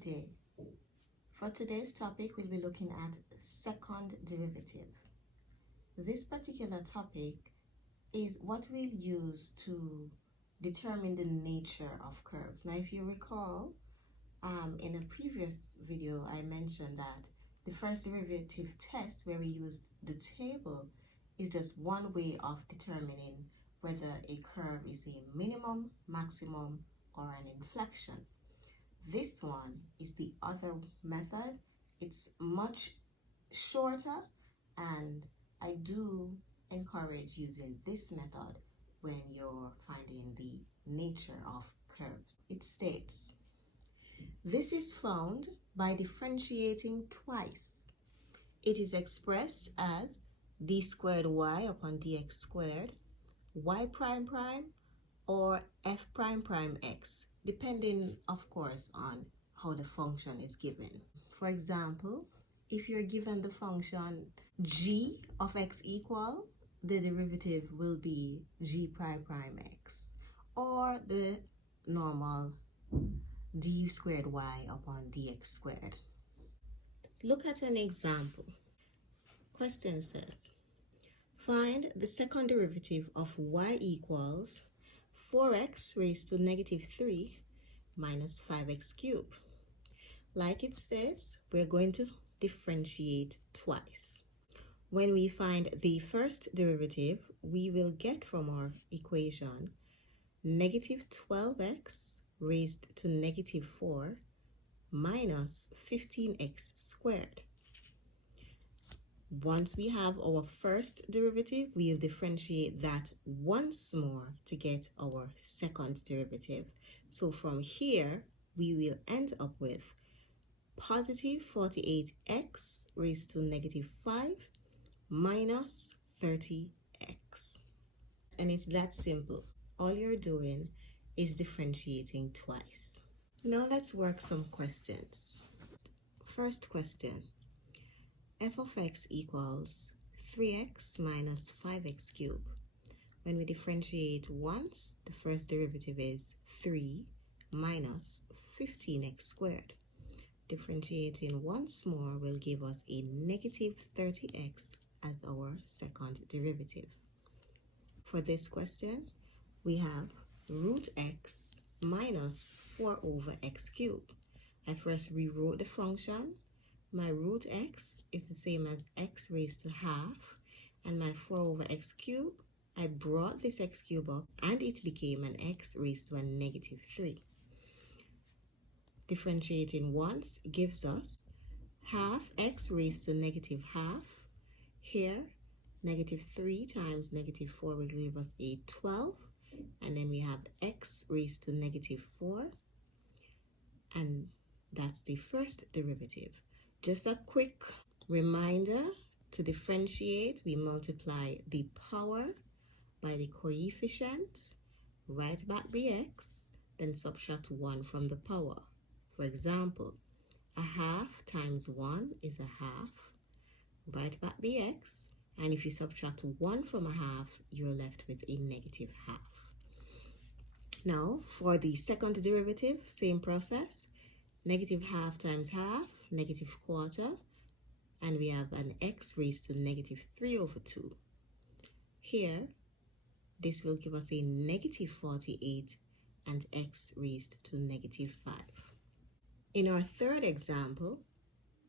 Good day. For today's topic, we'll be looking at second derivative. This particular topic is what we'll use to determine the nature of curves. Now, if you recall, in a previous video, I mentioned that the first derivative test, where we used the table, is just one way of determining whether a curve is a minimum, maximum, or an inflection. This one is the other method. It's much shorter, and I do encourage using this method when you're finding the nature of curves. It states, this is found by differentiating twice. It is expressed as d squared y upon dx squared, y prime prime, or f prime prime x, depending, of course, on how the function is given. For example, if you're given the function g of x equal, the derivative will be g prime prime x, or the normal du squared y upon dx squared. Let's look at an example. Question says, find the second derivative of y equals 4x raised to negative 3 minus 5x cubed. Like it says, we're going to differentiate twice. When we find the first derivative, we will get from our equation negative 12x raised to negative 4 minus 15x squared. Once we have our first derivative, we'll differentiate that once more to get our second derivative. So from here, we will end up with positive 48x raised to negative 5 minus 30x. And it's that simple. All you're doing is differentiating twice. Now let's work some questions. First question. F of x equals 3x minus 5x cubed. When we differentiate once, the first derivative is 3 minus 15x squared. Differentiating once more will give us a negative 30x as our second derivative. For this question, we have root x minus 4 over x cubed. I first rewrote the function. My root x is the same as x raised to half, and my 4 over x cubed, I brought this x cubed up and it became an x raised to a negative 3. Differentiating once gives us half x raised to negative half. Here, negative 3 times negative 4 will give us a 12, and then we have x raised to negative 4, and that's the first derivative. Just a quick reminder, to differentiate, we multiply the power by the coefficient, write back the x, then subtract 1 from the power. For example, a half times 1 is a half. Write back the x, and if you subtract 1 from a half, you're left with a negative half. Now, for the second derivative, same process. Negative half times half, negative quarter, and we have an x raised to negative 3 over 2. Here, this will give us a negative 48 and x raised to negative 5. In our third example,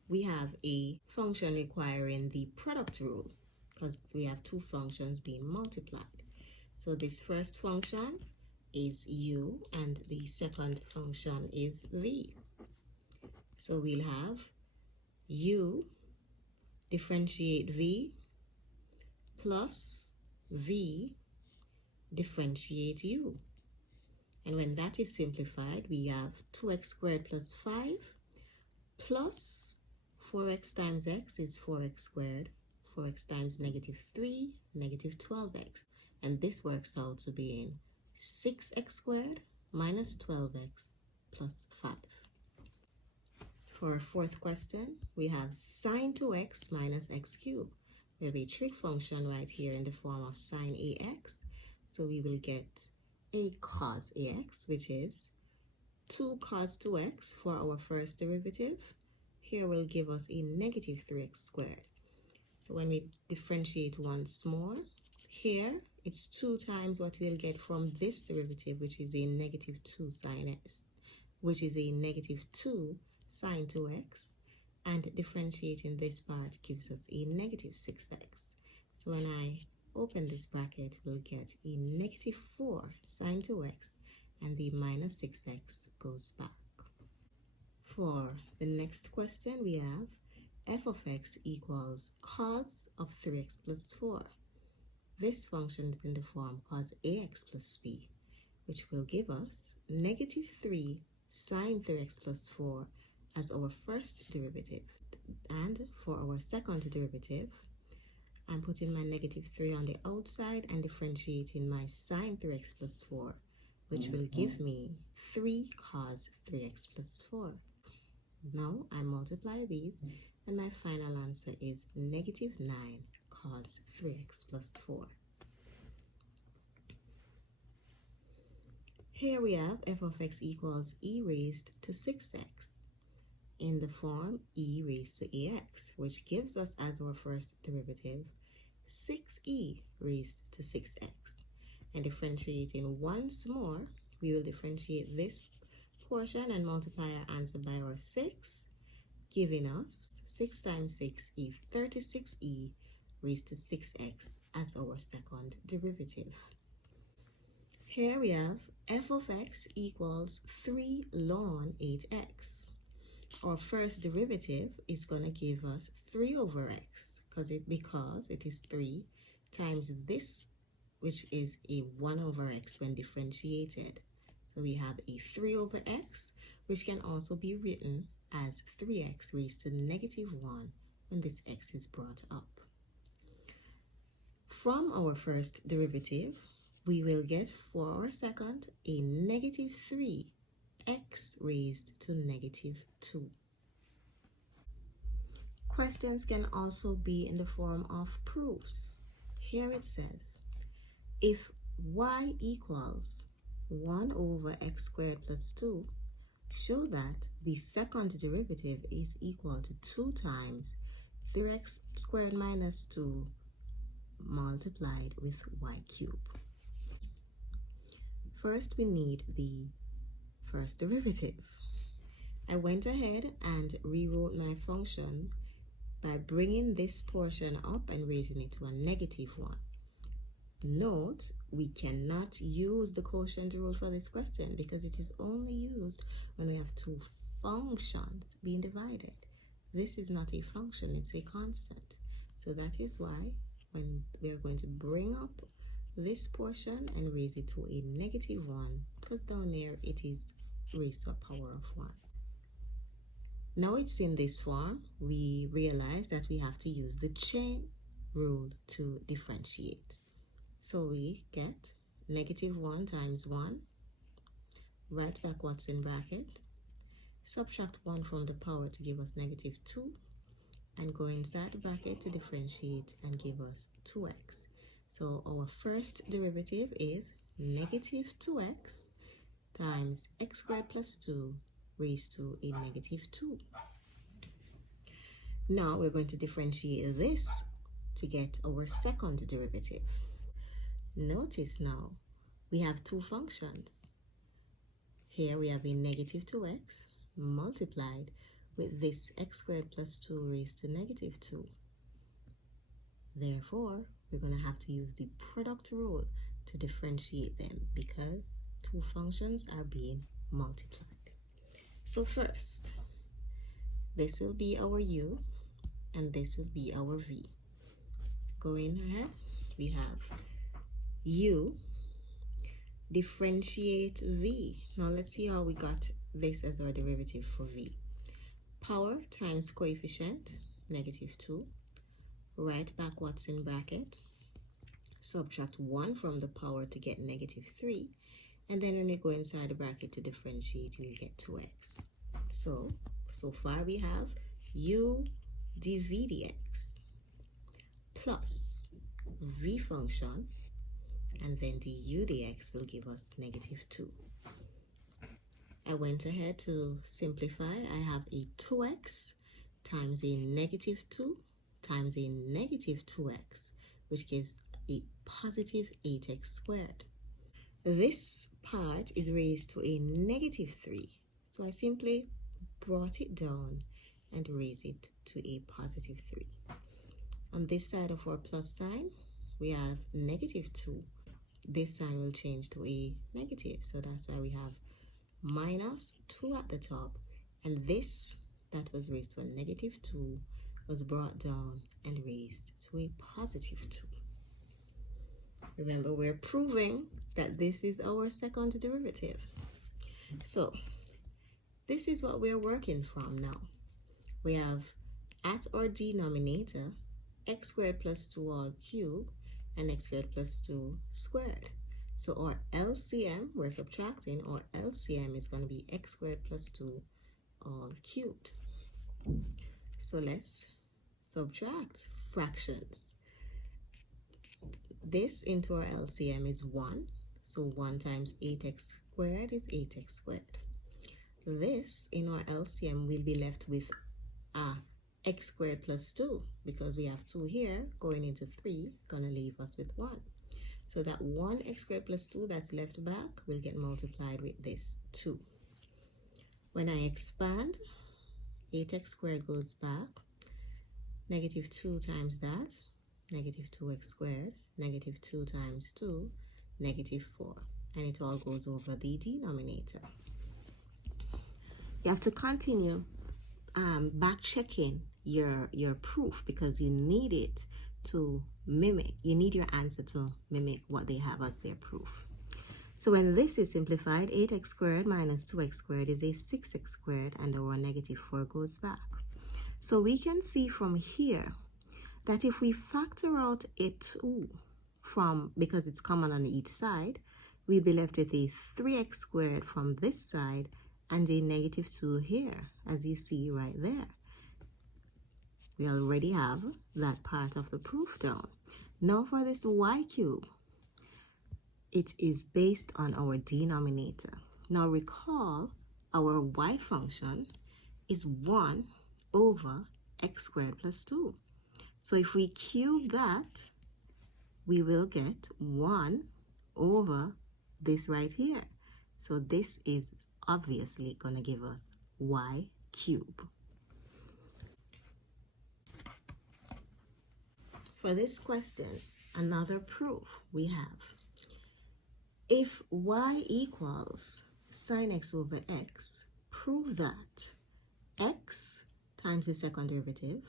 we have a function requiring the product rule because we have two functions being multiplied. So this first function is u and the second function is v. So we'll have u differentiate v plus v differentiate u. And when that is simplified, we have 2x squared plus 5 plus 4x times x is 4x squared, 4x times negative 3, negative 12x. And this works out to be in 6x squared minus 12x plus 5. For our fourth question, we have sine 2x minus x cubed. We have a trig function right here in the form of sine ax. So we will get a cos ax, which is 2 cos 2x for our first derivative. Here will give us a negative 3x squared. So when we differentiate once more, here it's 2 times what we'll get from this derivative, which is a negative 2 sine x, which is a negative 2 sine 2x, and differentiating this part gives us a negative 6x. So when I open this bracket, we'll get a negative 4 sine 2x, and the minus 6x goes back. For the next question, we have f of x equals cos of 3x plus 4. This function is in the form cos ax plus b, which will give us negative 3 sine 3x plus 4 as our first derivative. And for our second derivative, I'm putting my negative 3 on the outside and differentiating my sine 3x plus 4, which will give me 3 cos 3x plus 4. Now I multiply these, and my final answer is negative 9 cos 3x plus 4. Here we have f of x equals e raised to 6x in the form e raised to ax, which gives us as our first derivative 6e raised to 6x. And differentiating once more, we will differentiate this portion and multiply our answer by our 6, giving us 6 times 6 is 36e raised to 6x as our second derivative. Here we have f of x equals 3 ln 8x. Our first derivative is going to give us 3 over x because it is 3 times this, which is a 1 over x when differentiated. So we have a 3 over x, which can also be written as 3x raised to negative 1 when this x is brought up. From our first derivative, we will get for our second a negative 3x raised to negative 2. Questions can also be in the form of proofs. Here it says, if y equals 1 over x squared plus 2, show that the second derivative is equal to 2 times 3x squared minus 2 multiplied with y cubed. First, we need the first derivative. I went ahead and rewrote my function by bringing this portion up and raising it to a negative 1. Note, we cannot use the quotient rule for this question because it is only used when we have two functions being divided. This is not a function, it's a constant. So that is why when we are going to bring up this portion and raise it to a negative 1, because down there it is raised to a power of 1. Now it's in this form, we realize that we have to use the chain rule to differentiate. So we get negative 1 times 1, write back what's in bracket, subtract 1 from the power to give us negative 2, and go inside the bracket to differentiate and give us 2x. So our first derivative is negative 2x times x squared plus 2 raised to a negative 2. Now we're going to differentiate this to get our second derivative. Notice now we have two functions. Here we have a negative 2x multiplied with this x squared plus 2 raised to negative 2. Therefore, we're going to have to use the product rule to differentiate them because two functions are being multiplied. So first, this will be our u and this will be our v. Going ahead, we have u differentiate v. Now let's see how we got this as our derivative for v. Power times coefficient, negative 2. Write back what's in bracket. Subtract 1 from the power to get negative 3. And then when we go inside the bracket to differentiate, we'll get 2x. So far we have u dv dx plus v function, and then the u dx will give us negative 2. I went ahead to simplify. I have a 2x times a negative 2 times a negative 2x, which gives a positive 8x squared. This part is raised to a negative 3, so I simply brought it down and raise it to a positive 3. On this side of our plus sign, we have negative 2. This sign will change to a negative, so that's why we have minus 2 at the top, and this that was raised to a negative 2 was brought down and raised to a positive 2. Remember, we're proving that this is our second derivative. So this is what we're working from now. We have at our denominator x squared plus 2 all cubed and x squared plus 2 squared. So our LCM, we're subtracting, our LCM is going to be x squared plus 2 all cubed. So let's subtract fractions. This into our LCM is 1. So 1 times 8x squared is 8x squared. This in our LCM will be left with x squared plus 2, because we have 2 here going into 3, gonna leave us with 1. So that 1x squared plus 2 that's left back will get multiplied with this 2. When I expand, 8x squared goes back, negative 2 times that, negative 2x squared, negative 2 times 2, negative 4, and it all goes over the denominator. You have to continue back checking your proof, because you need it to mimic, you need your answer to mimic what they have as their proof. So when this is simplified, 8x squared minus 2x squared is a 6x squared, and our negative 4 goes back. So we can see from here that if we factor out a 2 from, because it's common on each side, we'll be left with a 3x squared from this side and a negative 2 here, as you see right there. We already have that part of the proof down. Now for this y cube, it is based on our denominator. Now recall, our y function is 1 over x squared plus 2. So if we cube that, we will get 1 over this right here. So this is obviously going to give us y cubed. For this question, another proof we have. If y equals sine x over x, prove that x times the second derivative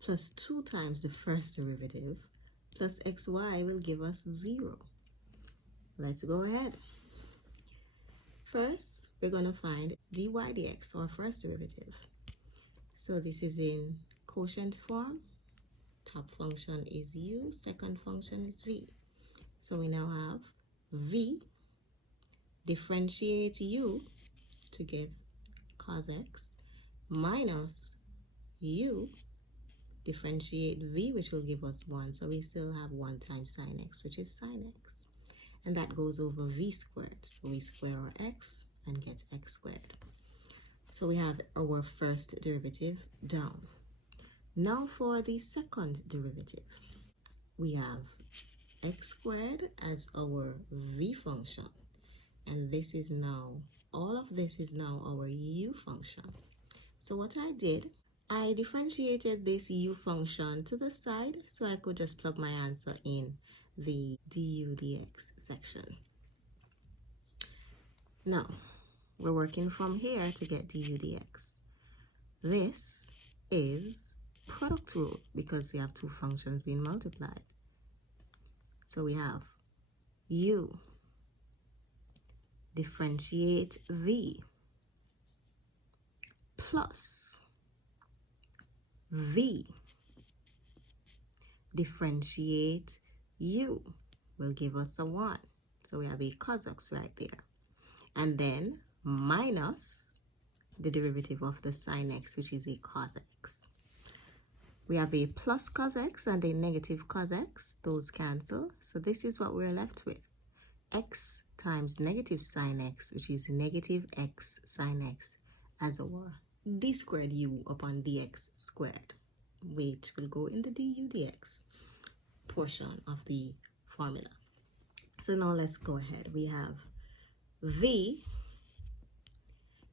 plus 2 times the first derivative plus xy will give us 0. Let's go ahead. First, we're going to find dy dx, our first derivative. So this is in quotient form. Top function is u, second function is v. So we now have v, differentiate u to give cos x, minus u, differentiate v, which will give us 1. So we still have 1 times sine x, which is sine x. And that goes over v squared. So we square our x and get x squared. So we have our first derivative down. Now for the second derivative, we have x squared as our v function. And this is now, all of this is now our u function. So what I did, I differentiated this u function to the side so I could just plug my answer in the du dx section. Now, we're working from here to get du dx. This is product rule because we have two functions being multiplied. So we have u differentiate v plus v differentiate u will give us a 1. So we have a cos x right there. And then minus the derivative of the sine x, which is a cos x. We have a plus cos x and a negative cos x. Those cancel. So this is what we're left with. x times negative sine x, which is negative x sine x, as our d squared u upon dx squared, which will go in the du dx portion of the formula. So now let's go ahead. We have v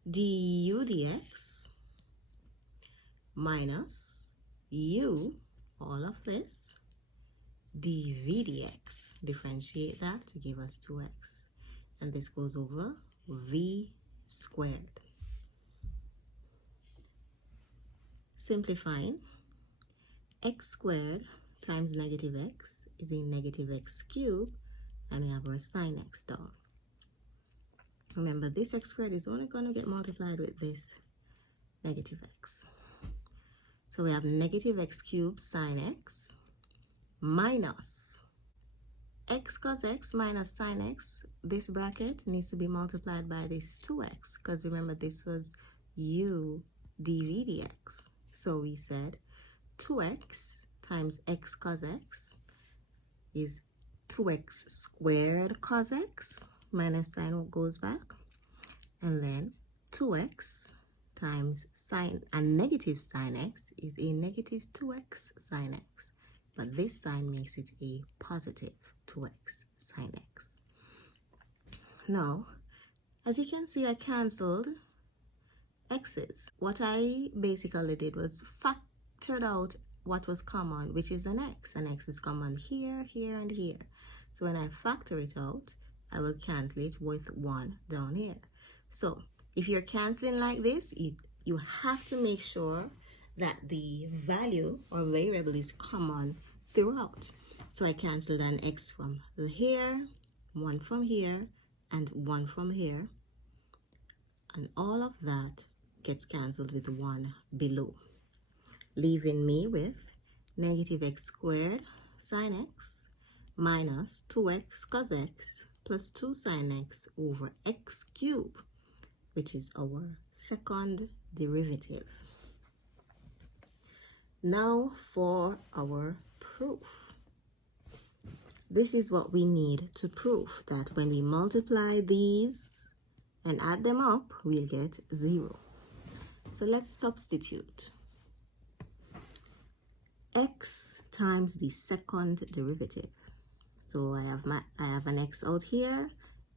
du dx minus u, all of this, dv dx. Differentiate that to give us 2x. And this goes over v squared. Simplifying, x squared times negative x is a negative x cubed, and we have our sine x down. Remember, this x squared is only going to get multiplied with this negative x. So we have negative x cubed sine x minus x cos x minus sine x. This bracket needs to be multiplied by this 2x, because remember this was u dv dx. So we said 2x times x cos x is 2x squared cos x minus sine goes back, and then 2x times sine and negative sine x is a negative 2x sine x, but this sign makes it a positive 2x sine x. Now, as you can see, I cancelled x's. What I basically did was factored out what was common, which is an x. An x is common here, here, and here. So when I factor it out, I will cancel it with 1 down here. So if you're canceling like this, you have to make sure that the value or variable is common throughout. So I canceled an x from here, 1 from here, and 1 from here. And all of that gets cancelled with 1 below, leaving me with negative x squared sine x minus 2x cos x plus 2 sine x over x cubed, which is our second derivative. Now for our proof. This is what we need to prove that when we multiply these and add them up, we'll get 0. So let's substitute. X times the second derivative. So I have an x out here,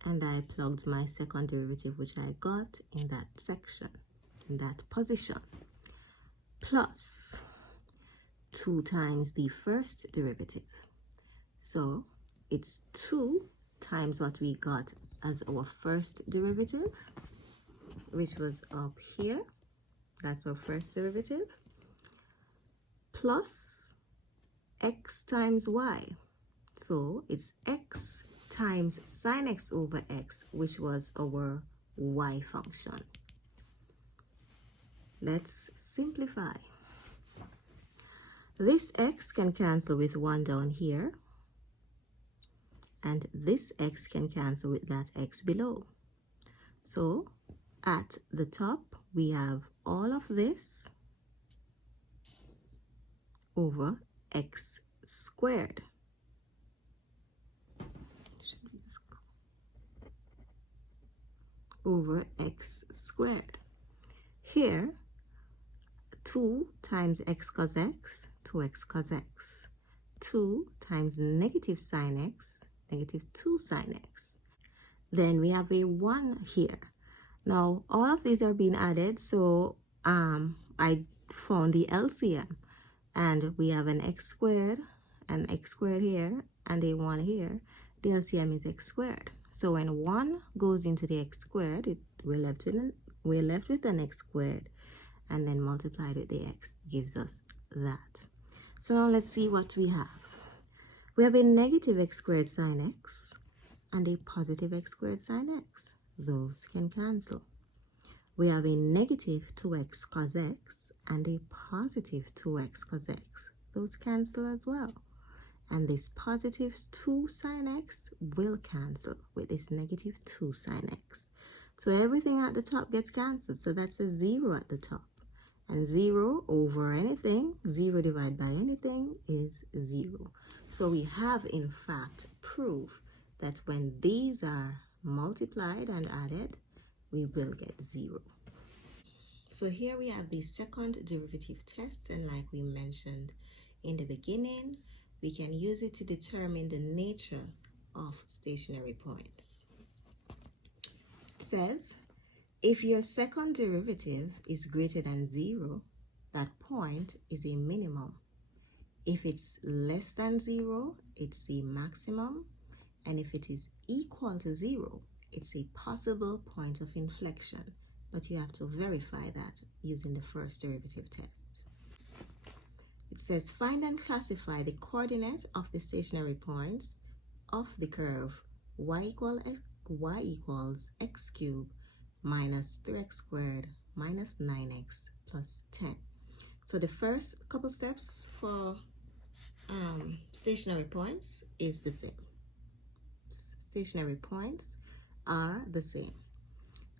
and I plugged my second derivative, which I got in that section, in that position, plus 2 times the first derivative. So it's 2 times what we got as our first derivative, which was up here. That's our first derivative, plus x times y. So it's x times sine x over x, which was our y function. Let's simplify. This x can cancel with 1 down here, and this x can cancel with that x below. So at the top, we have all of this over x squared. Over x squared. Here, 2 times x cos x, 2x cos x. 2 times negative sine x, negative 2 sine x. Then we have a 1 here. Now, all of these are being added, so I found the LCM. And we have an x squared here, and a 1 here. The LCM is x squared. So when 1 goes into the x squared, we're left with an x squared, and then multiplied with the x gives us that. So now let's see what we have. We have a negative x squared sine x and a positive x squared sine x. Those can cancel. We have a negative 2x cos x and a positive 2x cos x. Those cancel as well. And this positive 2 sine x will cancel with this negative 2 sine x. So everything at the top gets cancelled. So that's a 0 at the top. And 0 over anything, 0 divided by anything is 0. So we have, in fact, proved that when these are multiplied and added, we will get 0. So here we have the second derivative test, and like we mentioned in the beginning, we can use it to determine the nature of stationary points. It says, if your second derivative is greater than 0, that point is a minimum. If it's less than 0, it's a maximum. And if it is equal to 0, it's a possible point of inflection. But you have to verify that using the first derivative test. It says, find and classify the coordinate of the stationary points of the curve y equals x cubed minus 3x squared minus 9x plus 10. So the first couple steps for stationary points is the same. Stationary points are the same.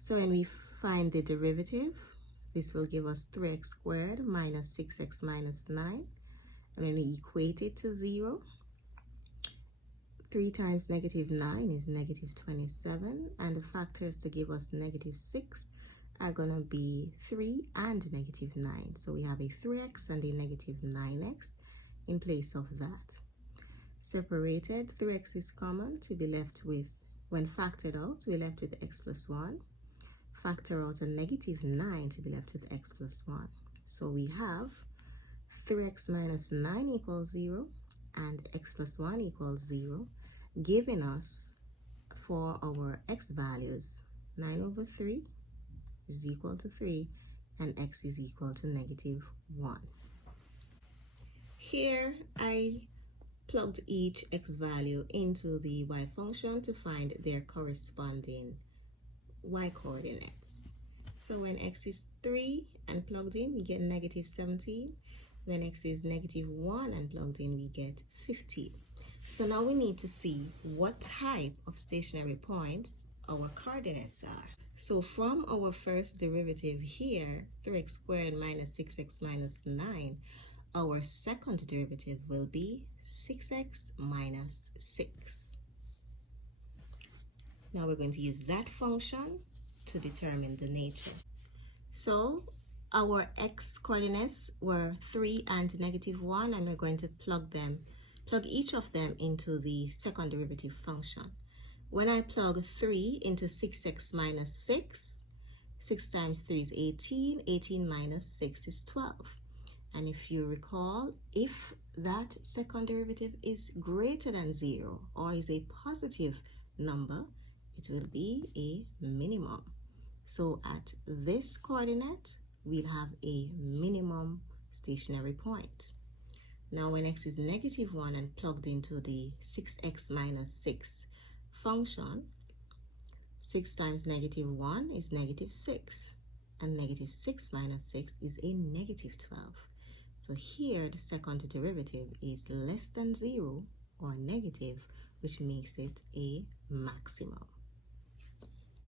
So when we find the derivative, this will give us 3x squared minus 6x minus 9. And when we equate it to 0, 3 times negative 9 is negative 27. And the factors to give us negative 6 are going to be 3 and negative 9. So we have a 3x and a negative 9x in place of that. Separated, 3x is common to be left with, when factored out, we're left with x plus 1. Factor out a negative 9 to be left with x plus 1. So we have 3x minus 9 equals 0 and x plus 1 equals 0, giving us for our x values 9 over 3 is equal to 3 and x is equal to negative 1. Here I plugged each x value into the y function to find their corresponding y coordinates. So when x is 3 and plugged in, we get negative 17. When x is negative 1 and plugged in, we get 15. So now we need to see what type of stationary points our coordinates are. So from our first derivative here, 3x squared minus 6x minus 9, our second derivative will be 6x minus 6. Now we're going to use that function to determine the nature. So our x coordinates were 3 and negative 1, and we're going to plug each of them into the second derivative function. When I plug 3 into 6x minus 6, 6 times 3 is 18, 18 minus 6 is 12. And if you recall, if that second derivative is greater than 0 or is a positive number, it will be a minimum. So at this coordinate, we'll have a minimum stationary point. Now when x is negative 1 and plugged into the 6x minus 6 function, 6 times negative 1 is negative 6. And negative 6 minus 6 is a negative 12. So here the second derivative is less than 0 or negative, which makes it a maximum.